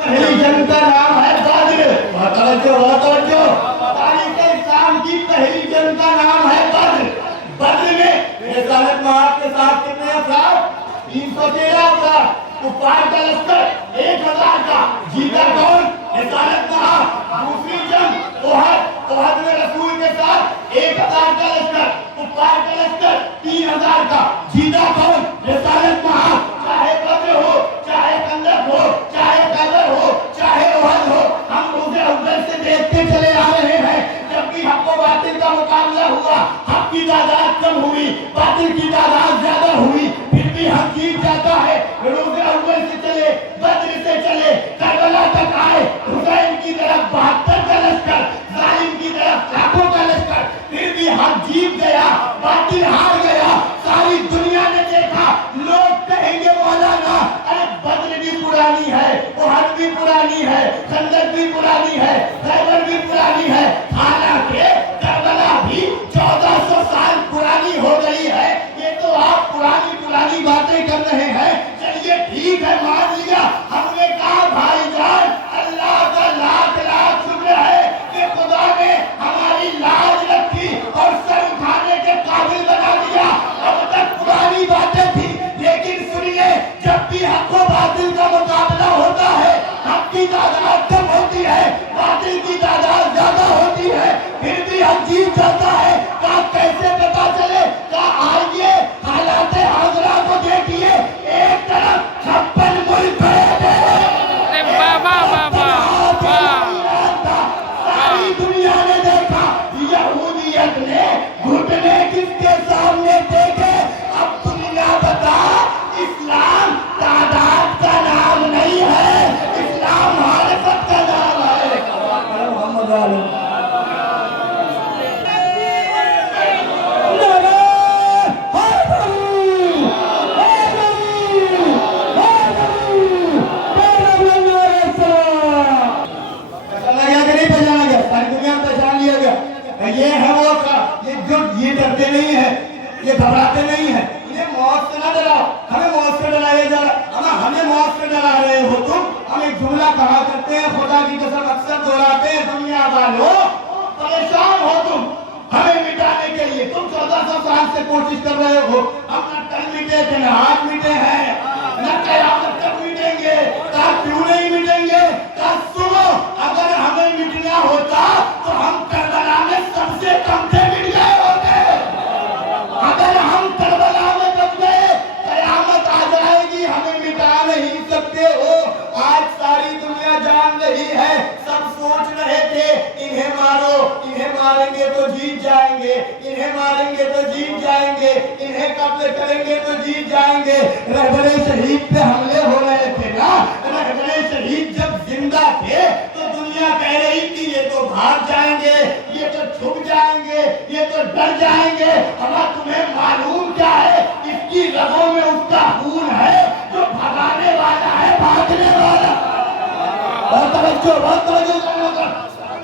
पहली जंग का नाम है बद्र। बहुत तवज्जो। तारीख इस्लाम की पहली जंग का नाम है बद्र। बद्र में रिसालत महाब के साथ कितने अफराद? 313 अफराद। कुफार का लश्कर 1000 का। जीता कौन? रिसालत महाब। दूसरी जंग ओहद। ओहद में रसूल के साथ 1000 का लश्कर। कुफार का लश्कर 3000 का। जीता कौन? रिसालत महाब। चाहे बद्र हो, चाहे कंदक हो, चाहे खैबर हो, चाहे ओहद हो, हम रोज़े अव्वल से देखते चले आ रहे हैं। जब भी हक व बातिल का मुकाबला हुआ, हक की तादाद कम हुई, बातिल की तादाद ज्यादा हुई, फिर भी हक जीत जाता है। रोज़े अव्वल से चले, बद्र से चले, करबला तक आए, हुसैन की तरफ 72 का लश्कर, जालिम की तरफ लाखों का लश्कर, फिर भी हक जीत गया, बातिल हार गया। सारी दुनिया ने देखा। लोग कहेंगे मौलाना अरे बद्र भी पुरानी है, ओहद भी पुरानी है, खंदक भी पुरानी है, खैबर भी पुरानी है। हालांकि करबला भी 1400 साल पुरानी हो गई है। ये तो आप पुरानी पुरानी बातें कर रहे हैं। चलिए ठीक है, मान लिया। हमने कहा भाईजान अल्लाह का लाख लाख शुक्र है कि खुदा ने हमारी लाज रखी और सर उठाने के काबिल बना दिया। अब तक पुरानी बातें थी, लेकिन सुनिए, जब भी हक व बातिल का मुकाबला होता है, हक की तादाद कम होती है, बातिल की तादाद ज्यादा होती है, फिर भी हक जीत जाता है। कहा कैसे पता चले? कहा आइए हालात हाज़िरा को देखिए। एक तरफ 56 मुल्क खड़े थे, सारी दुनिया ने देखा। यहूदियत ने घुटने किसके सामने देखे? अब दुनिया बता, इस्लाम तादाद का नाम नहीं है, इस्लाम मारिफत का नाम है। मोहम्मद वाले ये है वो का, ये डरते नहीं है, ये घबराते नहीं है। इन्हें मौत से ना डराओ, हमें मौत से डराया जा रहा, हमें मौत से डरा रहे हो तुम। हम एक जुमला कहा करते हैं, खुदा की कसम अक्सर दोहराते हैं, दुनिया वालों परेशान हो तुम हमें मिटाने के लिए। तुम 1400 साल से कोशिश कर रहे हो। हम न कल मिटे थे, न आज मिटे हैं, न क़यामत तक मिटेंगे। कहा क्यों नहीं मिटेंगे? कहा सुनो, अगर हमें मिटना होता तो हम करबला में सबसे कम से मिट गए होते। अगर हम करबला में बच गए, क़यामत आ जाएगी, हमें मिटा नहीं सकते हो। आज सारी दुनिया जान रही है, सब सोच रहे थे इन्हें मारो, इन्हें मारेंगे तो जीत जाएंगे, इन्हें मारेंगे तो जीत जाएंगे, इन्हें कब्ज़ करेंगे तो जीत जाएंगे। रहबरे शहीद पे हमले हो रहे थे ना, रहबरे शहीद जब जिंदा थे तो दुनिया कह रही थी ये तो भाग जाएंगे, ये तो छुप जाएंगे, ये तो डर जाएंगे। हमारा तुम्हें मालूम क्या है? इसकी रगों में उसका खून है जो भगाने वाला है, भागने वाला। बहुत तवज्जो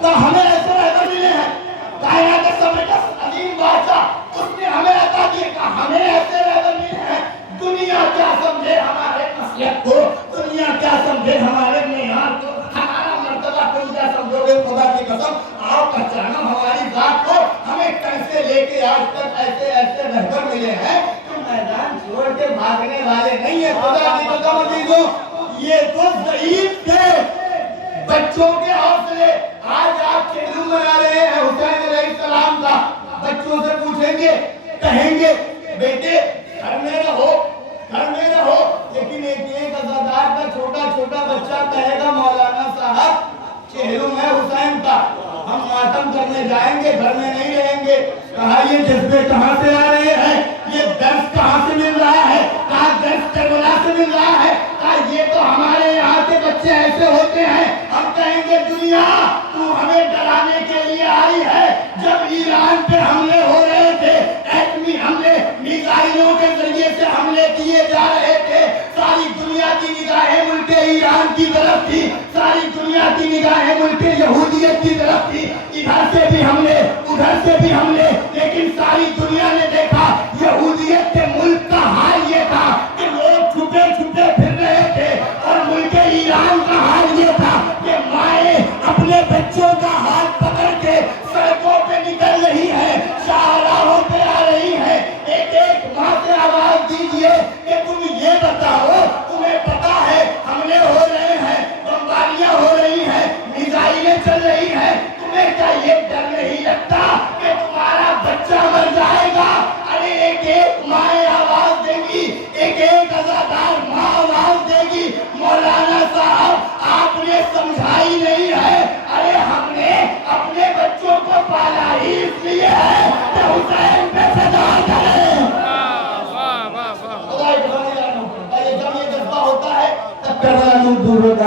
तो हमें ऐसे रहबर मिले हैं, कायनात के जबरदस्त अजीम बादशाह उसने हमें अता किए। कहा हमें ऐसे रहबर मिले हैं, दुनिया क्या समझे हमारे मसलक को, दुनिया क्या समझे हमारे मेयार को, हमारा मर्तबा तुम क्या समझोगे? खुदा की कसम आओ पहचानो हमारी जात को। हमें कैसे लेके आज तक ऐसे ऐसे रहबर मिले हैं जो मैदान छोड़ के भागने वाले नहीं है। खुदा की कसम अजीजों, ये तो ज़ईफ थे, बच्चों के हौसले। आज आप खेलू मना रहे हैं हुसैन अलैहिस्सलाम का। बच्चों से पूछेंगे, कहेंगे बेटे घर में रहो, घर में रहो, लेकिन एक अज़ादार का छोटा छोटा बच्चा कहेगा मौलाना साहब चेहरों में हुसैन का, हम मातम करने जाएंगे, घर में नहीं रहेंगे। कहा ये जज्बे कहाँ से आ रहे हैं? ये दर्द कहाँ से मिल रहा है? कहा दर्द करबला से मिल रहा है। कहा ये तो हमारे यहाँ के बच्चे ऐसे होते हैं। हम कहेंगे दुनिया तू हमें डराने के लिए आई है। जब ईरान पे हमले हो रहे थे, एटमी हमले, मिसाइलों के जरिए से हमले किए जा रहे थे, सारी दुनिया की निगाहें मुल्के ईरान की तरफ थी, सारी दुनिया की निगाहें मुल्के यहूदियत की तरफ थी। इधर से भी हमले, उधर से भी हमले, लेकिन सारी दुनिया ने देखा यहूदियत के मुल्क का हाल ये था कि लोग छुपे छुपे फिर रहे थे, और मुल्के ईरान का हाल ये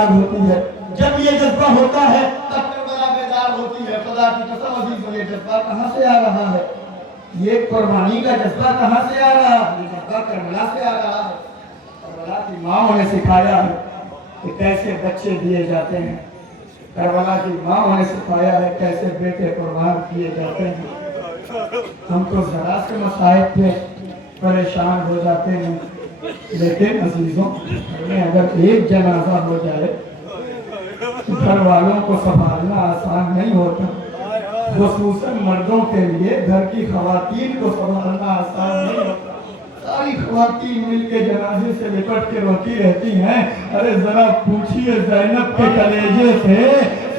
یاد ہوتی ہے، جب یہ جذبہ ہوتا ہے تب کربلا بیدار ہوتی ہے۔ خدا کی قسم عزیزو، یہ جذبہ کہاں سے آ رہا ہے؟ یہ قربانی کا جذبہ کہاں سے آ رہا ہے؟ یہ جذبہ کربلا سے آ رہا ہے۔ کربلا کی ماں نے سکھایا ہے کہ کیسے بچے دیے جاتے ہیں، کربلا کی ماں نے سکھایا ہے کیسے بیٹے قربان کیے جاتے ہیں۔ ہم تو ذرا سے مصائب پہ پریشان ہو جاتے ہیں، لیکن عزیزوں میں اگر ایک جنازہ ہو جائے گھر والوں کو سنبھالنا آسان نہیں ہوتا، خصوصاً مردوں کے لیے گھر کی خواتین کو سنبھالنا آسان نہیں ہوتا۔ ساری خواتین مل کے جنازے سے لپٹ کے روتی رہتی ہیں، ارے ذرا پوچھئے زینب کے کلیجے سے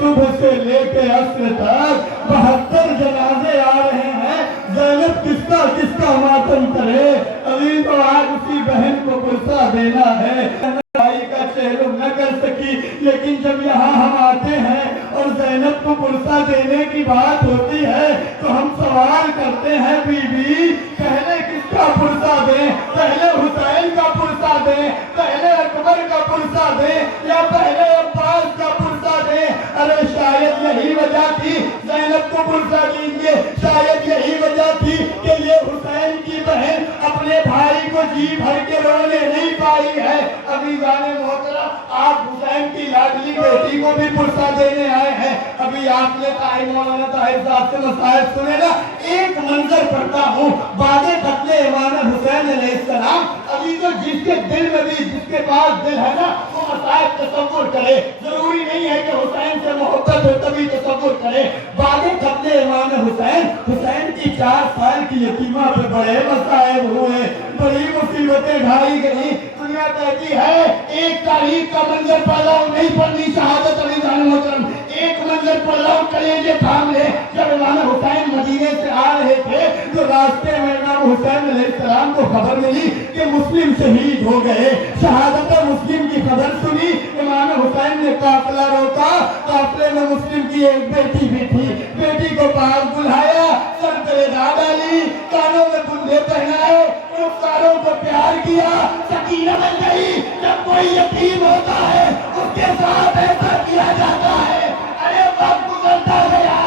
صبح سے لے کے عصر تک 72 جنازے آ رہے ہیں، زینب کس کا ماتم کرے؟ ابھی تو آج اسی بہن کو پرسہ دینا ہے، بھائی کا چہرہ نہ کر سکی، لیکن جب یہاں ہم آتے ہیں اور زینب کو پرسہ دینے کی بات ہوتی ہے تو ہم سوال کرتے ہیں بی بی پہلے کس کا پرسہ دیں؟ پہلے حسین کا پرسہ دیں، پہلے اکبر کا پرسہ دیں، یا پہلے عباس کا پرسہ دیں؟ ارے شاید یہی وجہ تھی زینب کو پرسہ دیجئے، شاید یہی وجہ تھی کہ یہ حسین کی بہن اپنے بھائی کو جی بھر کے رونے نہیں پائی ہے۔ ابھی جانے محترم آپ حسین کی لاڈلی بیٹی کو بھی پرسہ دینے آئے ہیں۔ ابھی آپ نے طاہر مولانا طاہر صاحب سے مسائل سنے نا، ایک منظر پڑھتا ہوں بعد قتل امام حسین علیہ السلام۔ ابھی تو جس کے دل میں بھی، جس کے پاس دل ہے نا، وہ مسائل تصور کرے، ضروری نہیں ہے کہ حسین سے محبت ہو تبھی تصور کرے۔ بعد قتل امام حسین، حسین کی 4 سال کی یتیمہ پہ بڑے مسائل ہوئے، بڑی مصیبتیں ڈھائی گئی۔ دنیا کہتی ہے ایک تاریخ کا منظر پڑھ رہا ہوں، نہیں پڑھنی شہادت علی جان محترم، ایک منظر پڑھ رہا ہوں، کلیجے تھام لے۔ جب امام حسین مدینے سے آ رہے تھے تو راستے میں امام حسین علیہ السلام کو خبر ملی کہ مسلم شہید ہو گئے، شہادت مسلم کی خبر سنی، امام حسین نے قافلہ روکا، قافلے میں مسلم کی ایک بیٹی بھی تھی، بیٹی کو پاس بلایا، سر پہ لگا ڈالی، کانوں میں بندے پہنائے، رخساروں کو پیار کیا، سکینہ بن گئی۔ جب کوئی یتیم ہوتا ہے اس کے ساتھ ایسا کیا جاتا ہے۔ ارے وقت گزرتا گیا،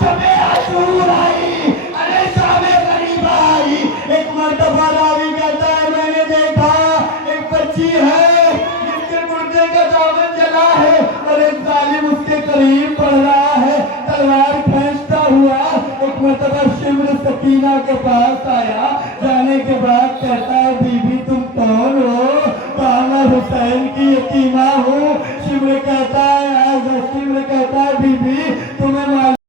شب عاشور آئی، ارے شام غریب آئی۔ ایک مرتبہ راوی کہتا ہے میں نے دیکھا ایک بچی ہے جس کے گردے کا دامن جلا ہے اور ایک ظالم اس کے قریب پڑھ رہا ہے تلوار کھینچتا ہوا۔ ایک مرتبہ شمر سکینہ کے پاس آیا،